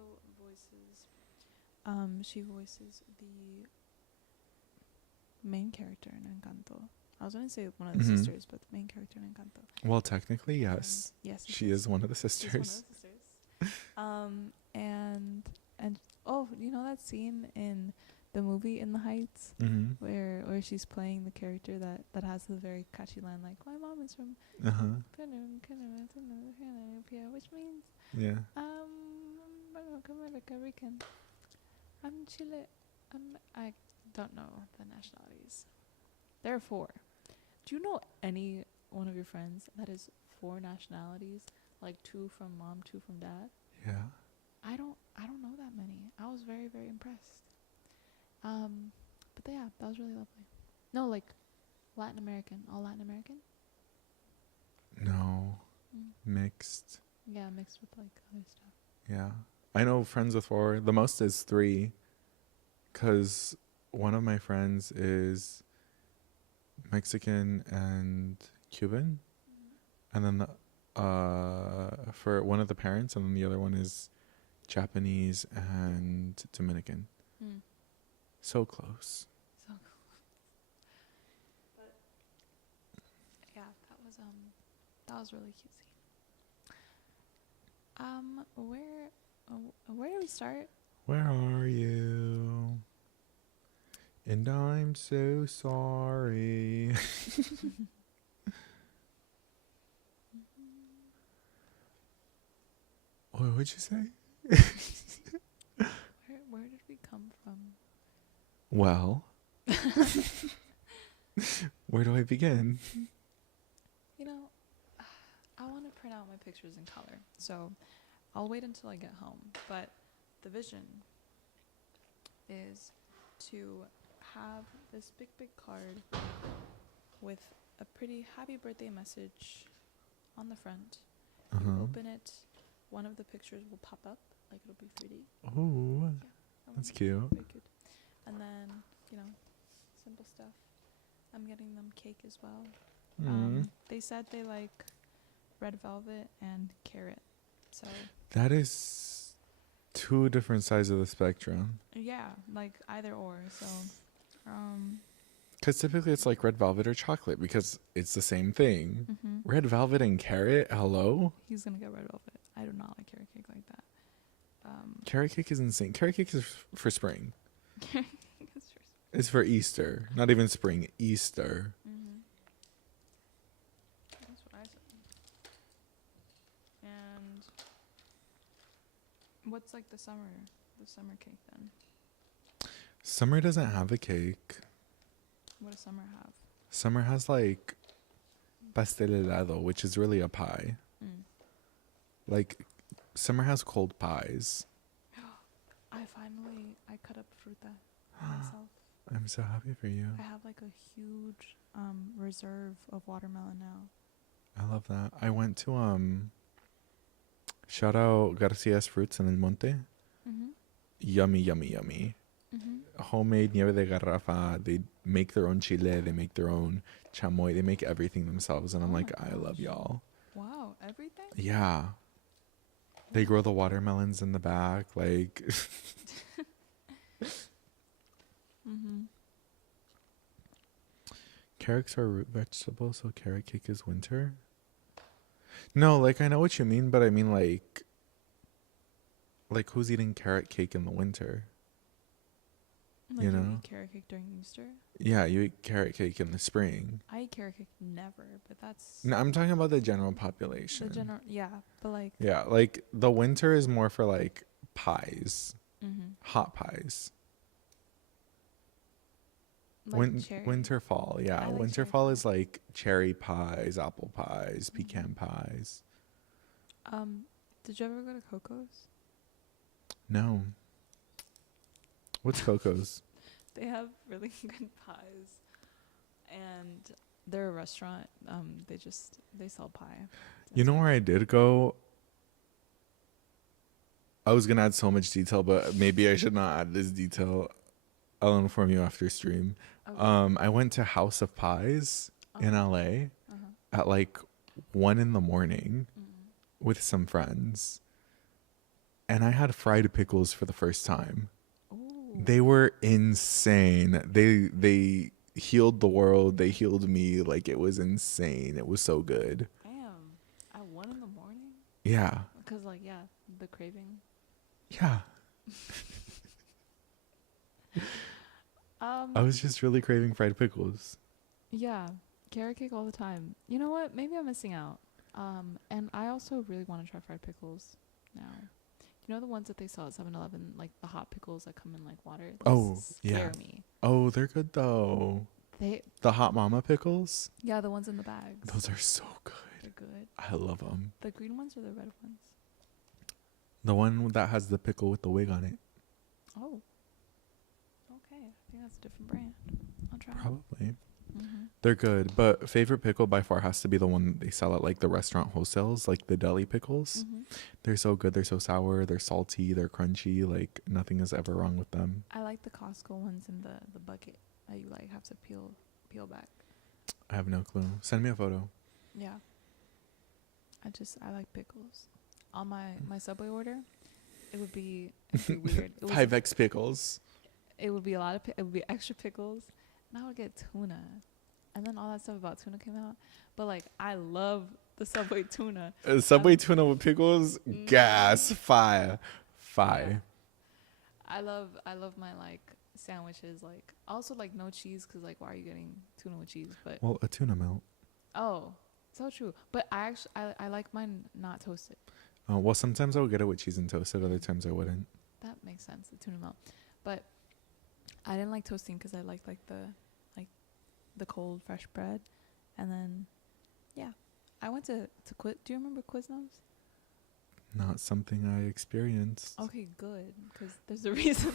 voices the main character in Encanto. I was going to say one of the sisters, but the main character in Encanto. Well, technically, yes. Yes. She is one of the sisters. She's one of the sisters. And you know that scene in the movie In the Heights where she's playing the character that has the very catchy line like, my mom is from which means Rican. I'm Chile. I don't know the nationalities. There are 4. Do you know any one of your friends that is 4 nationalities? Like 2 from mom, 2 from dad? Yeah. I don't know that many. I was very, very impressed. But yeah, that was really lovely. No, like Latin American. All Latin American? No. Mixed. Yeah, mixed with like other stuff. Yeah. I know friends with 4. The most is 3. Because one of my friends is Mexican and Cuban. And then for one of the parents, and then the other one is Japanese and Dominican. So close. That was really cutesy. Where do we start? Where are you? And I'm so sorry. What would you say? Where did we come from? Well, where do I begin? You know, I want to print out my pictures in color, so I'll wait until I get home. But the vision is to have this big card with a pretty happy birthday message on the front. You open it, one of the pictures will pop up, like it'll be 3D. Oh, Yeah, that's cute. very cute. And then, simple stuff. I'm getting them cake as well. They said they like red velvet and carrot. So That is 2 different sides of the spectrum. yeah, like either or. So Because typically it's like red velvet or chocolate because it's the same thing. Red velvet and carrot, hello? he's gonna get red velvet. I do not like carrot cake like that. Carrot cake is insane. Carrot cake is for spring. Carrot cake is for It's for Easter. Not even spring, Easter. That's what I said. And what's like the summer cake then? Summer doesn't have a cake. What does summer have? Summer has like pastel helado, which is really a pie. Like summer has cold pies. I cut up fruta myself. I'm so happy for you. I have like a huge reserve of watermelon now. I love that. I went to shout out Garcia's Fruits in El Monte. Yummy, yummy, yummy. Homemade nieve de garrafa. They make their own chile. They make their own chamoy. They make everything themselves. And I'm like, I love y'all. Wow, everything? Yeah. They grow the watermelons in the back. Like, carrots are root vegetables, so carrot cake is winter. No, like I know what you mean, but I mean like who's eating carrot cake in the winter? Like you eat carrot cake during Easter? Yeah, you eat carrot cake in the spring. I eat carrot cake never, but that's... No, I'm talking about the general population. Yeah, but like... Yeah, like the winter is more for like pies. Hot pies. Like cherry? Winter fall, yeah. Like Winter fall is like cherry pies, apple pies, pecan pies. Did you ever go to Coco's? No. What's Coco's? They have really good pies, and they're a restaurant. They sell pie. You know where I did go? I was gonna add so much detail, but maybe I should not add this detail. I'll inform you after stream. Okay. I went to House of Pies in LA at like 1 a.m. with some friends, and I had fried pickles for the first time. They were insane. They healed the world. They healed me. Like, it was insane. It was so good. Damn. At 1 a.m? Yeah. Because, like, yeah, the craving. Yeah. I was just really craving fried pickles. Yeah. Carrot cake all the time. You know what? Maybe I'm missing out. And I also really want to try fried pickles now. You know the ones that they sell at 7-Eleven, like the hot pickles that come in like water? They scare me. Oh, they're good though. The hot mama pickles? Yeah, the ones in the bags. Those are so good. They're good. I love them. The green ones or the red ones? The one that has the pickle with the wig on it. Oh. Okay. I think that's a different brand. I'll try. Probably. They're good, but favorite pickle by far has to be the one that they sell at like the restaurant wholesales, like the deli pickles. They're so good. They're so sour. They're salty. They're crunchy. Like nothing is ever wrong with them. I like the Costco ones in the bucket that you like have to peel back. I have no clue. Send me a photo. Yeah. I like pickles. On my Subway order, it'd be weird. 5X pickles. It would be it would be extra pickles, and I would get tuna, and then all that stuff about tuna came out. But like, I love the Subway tuna. Subway tuna with pickles, gas, fire. Yeah. I love my like sandwiches. Like also like no cheese because like why are you getting tuna with cheese? But Well, a tuna melt. oh, so true. But I like mine not toasted. Well, sometimes I would get it with cheese and toasted. Other times I wouldn't. That makes sense. The tuna melt. But I didn't like toasting because I liked like the cold fresh bread, and then yeah, I went to Quiz. Do you remember Quiznos? Not something I experienced. Okay, good, because there's a reason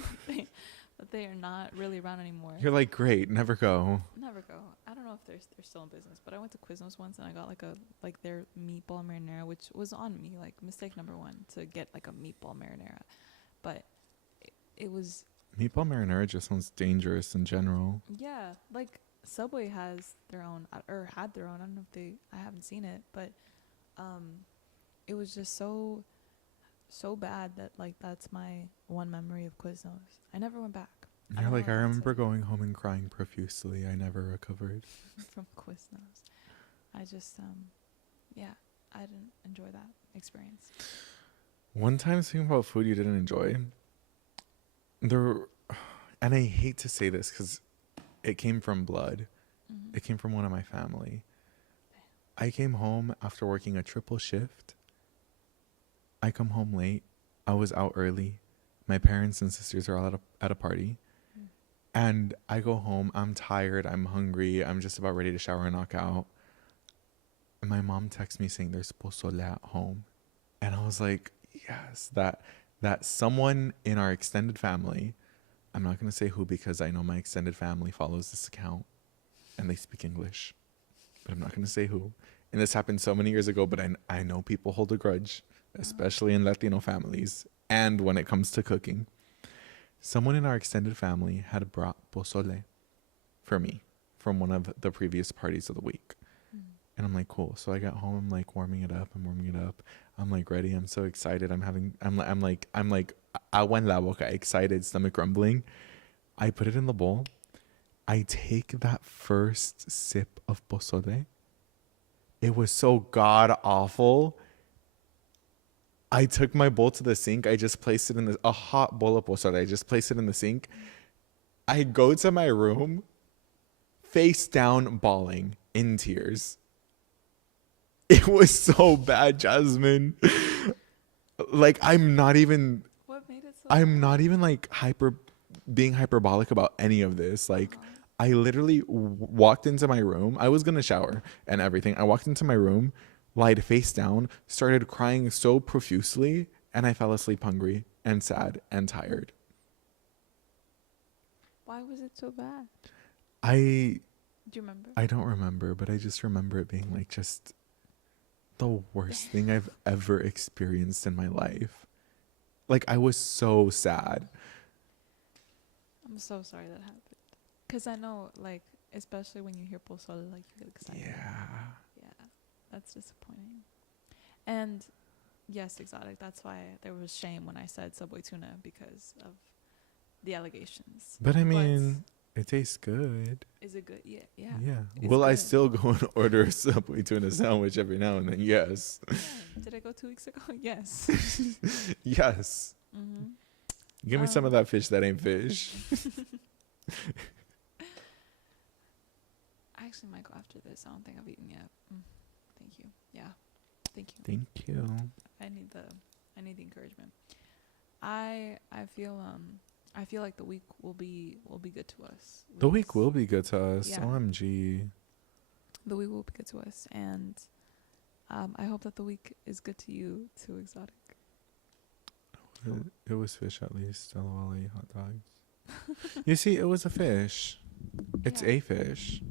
that they are not really around anymore. You're like, great, never go. Never go. I don't know if they're still in business, but I went to Quiznos once and I got like their meatball marinara, which was on me, like mistake number one to get like a meatball marinara, but it was Meatball marinara just sounds dangerous in general. yeah, like Subway has their own or had their own. I don't know if I haven't seen it, but it was just so bad that like that's my one memory of Quiznos. I never went back. You're like, I remember going home and crying profusely. I never recovered. From Quiznos. I just yeah, I didn't enjoy that experience. One time thinking about food you didn't enjoy. And I hate to say this because it came from blood. Mm-hmm. It came from one of my family. I came home after working a triple shift. I come home late. I was out early. My parents and sisters are all at a party. Mm. And I go home. I'm tired. I'm hungry. I'm just about ready to shower and knock out. And my mom texts me saying there's pozole at home. And I was like, yes, that someone in our extended family, I'm not going to say who because I know my extended family follows this account and they speak English, but I'm not going to say who. And this happened so many years ago, but I know people hold a grudge, especially in Latino families and when it comes to cooking. Someone in our extended family had brought pozole for me from one of the previous parties of the week. And I'm like, cool. So I got home, I'm like warming it up. I'm like ready. I'm so excited. I'm like agua en la boca, excited, stomach rumbling. I put it in the bowl. I take that first sip of pozole. It was so god awful. I took my bowl to the sink. I just placed it in a hot bowl of pozole. I just placed it in the sink. I go to my room, face down, bawling in tears. It was so bad, Jasmine. Like, I'm not even like being hyperbolic about any of this. Like, I literally walked into my room. I was going to shower and everything. I walked into my room, lied face down, started crying so profusely, and I fell asleep hungry and sad and tired. Why was it so bad? Do you remember? I don't remember, but I just remember it being like just the worst thing I've ever experienced in my life. Like, I was so sad. I'm so sorry that happened. Because I know, like, especially when you hear pozole, like, you get excited. Yeah, that's disappointing. And, yes, exotic. That's why there was shame when I said Subway tuna, because of the allegations. But I mean, it tastes good. Is it good? Yeah. Yeah. It's Will I good. still go and order a Subway tuna sandwich every now and then? Yes. Yeah. Did I go 2 weeks ago? Yes. Yes. Mm-hmm. Give me some of that fish that ain't fish. I actually might go after this. I don't think I've eaten yet. Thank you. Yeah. Thank you. Thank you. I need the encouragement. I feel like the week will be good to us. The week will be good to us. Yeah. OMG. The week will be good to us, and I hope that the week is good to you too, exotic. It was fish at least. LOL, I ate hot dogs. You see, it was a fish. It's a fish.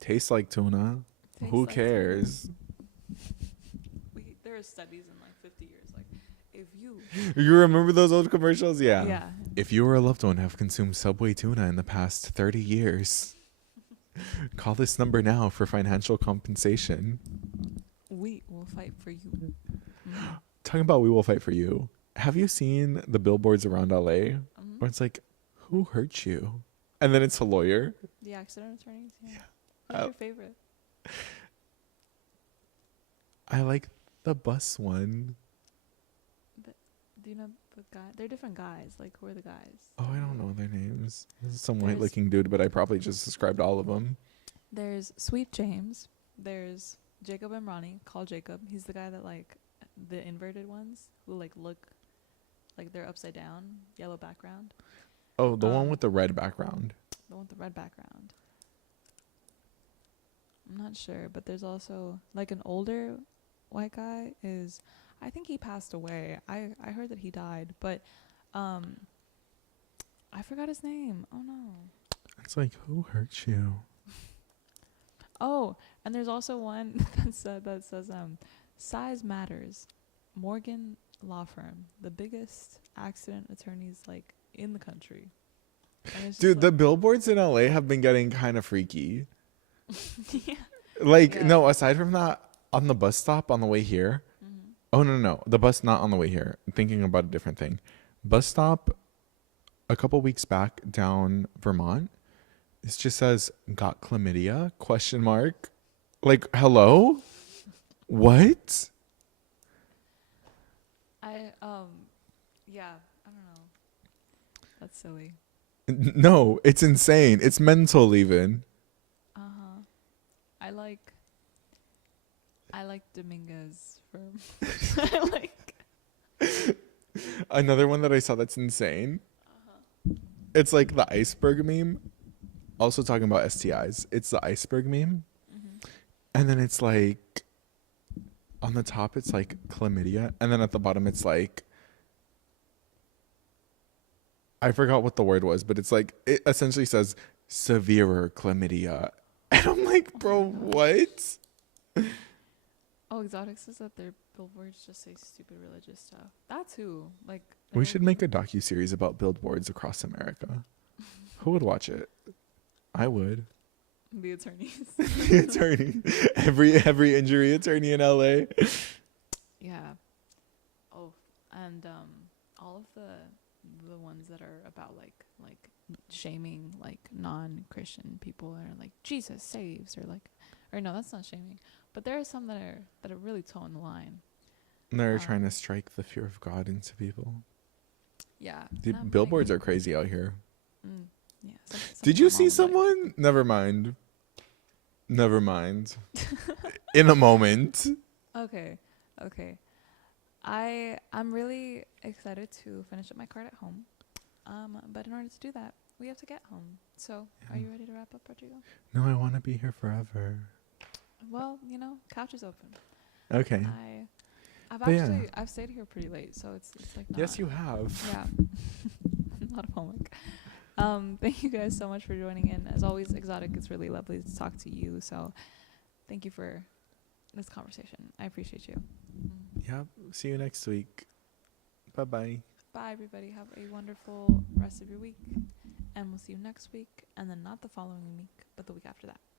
Tastes like tuna. Who cares? There are studies in like 50 years. Like, if you You remember those old commercials? Yeah. Yeah. If you or a loved one have consumed Subway tuna in the past 30 years, call this number now for financial compensation. We will fight for you. Talking about we will fight for you. Have you seen the billboards around LA where it's like, who hurt you? And then it's a lawyer. The accident attorneys. Yeah. Who's your favorite? I like the bus one. Do you know the guy? They're different guys. Like, who are the guys? Oh, I don't know their names. This is some There's white-looking dude, but I probably just described all of them. there's Sweet James. There's Jacob and Ronnie. Call Jacob. He's the guy that like the inverted ones who like look like they're upside down, yellow background. Oh, the one with the red background. The one with the red background. I'm not sure, but there's also like an older white guy is I think he passed away. I heard that he died, but I forgot his name. Oh no. It's like, who hurt you? Oh, and there's also one that says size matters. Morgan Law Firm, the biggest accident attorneys like in the country. And it's just Dude, the like, billboards in LA have been getting kind of freaky. yeah. Like, Yeah. no, aside from that, on the bus stop on the way here. Mm-hmm. Oh, no. The bus not on the way here. I'm thinking about a different thing. Bus stop a couple weeks back down Vermont. It just says, got chlamydia? Question mark. Like, hello? What? Yeah, I don't know. That's silly. No, it's insane. It's mental even. Uh-huh. I like Dominguez from I like Another one that I saw that's insane. It's like the iceberg meme. Also talking about STIs. It's the iceberg meme. mm-hmm. And then it's like on the top it's like chlamydia. And then at the bottom it's like I forgot what the word was, but it's like it essentially says severer chlamydia. And I'm like, bro, what? Oh, Exotic says that their billboards just say stupid religious stuff. That's who. Like We should make a docuseries about billboards across America. Who would watch it? I would. the attorneys. The attorney. Every injury attorney in LA. Yeah. Oh, and all of the ones that are about like shaming like non-Christian people are like Jesus saves or no, that's not shaming. But there are some that are really towing the line. And they're trying to strike the fear of God into people. Yeah. The billboards are crazy out here. Yeah. Did you see someone? Never mind. In a moment. Okay. I'm really excited to finish up my card at home. But in order to do that, we have to get home. So, Are you ready to wrap up, Rodrigo? No, I want to be here forever. Well, couch is open. Okay. I've stayed here pretty late, so it's like not, Yes, you have. Yeah. A lot of homework. Thank you guys so much for joining in. As always, Exotic, it's really lovely to talk to you. So, thank you for this conversation. I appreciate you. Yep. See you next week. Bye-bye. Bye, everybody. Have a wonderful rest of your week. And we'll see you next week. And then not the following week, but the week after that.